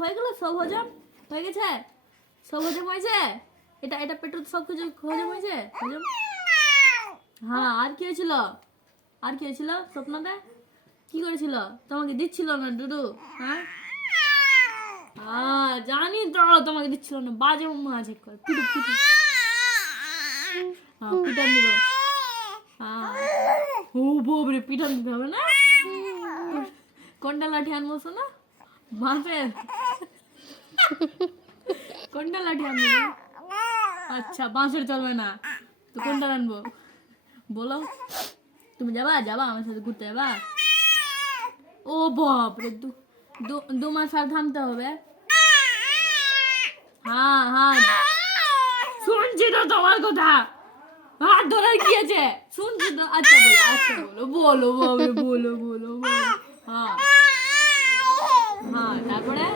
হয়ে গেল, সব হজম হয়ে গেছে, সব হজম হয়েছে, এটা এটা পেটে সব কিছু হজম হয়েছে, হজম। হ্যাঁ, আর কি হয়েছিল, আর কি হয়েছিল স্বপ্নতে, কি করেছিল, তোমাকে দিচ্ছিল না ডুডু? হ্যাঁ হ্যাঁ জানি তো, তোমাকে দিচ্ছিল না, বাজে মাছ কর, পিটু পিটু, হ্যাঁ পিটান দিব, হ্যাঁ ও বাবরে পিটান দিতে হবে না, কোনটা লাঠি আনবো শোনা, বাঁশের, কোনটা লাঠি আনবো? আচ্ছা বাঁশের চলবে না তো কোনটা আনবো বলো? তুমি যাবা যাবা আমার সাথে ঘুরতে যাবা? ও বাপরে, 2 মাস আর থামতে হবে। হ্যাঁ হ্যাঁ শুনছি তো তোমার কথা, হাত ধরার কি আছে, শুনছি তো। আচ্ছা বলো, আচ্ছা বলো, বলো বাবরে, বলো বলো বলো। হ্যাঁ হ্যাঁ তারপরে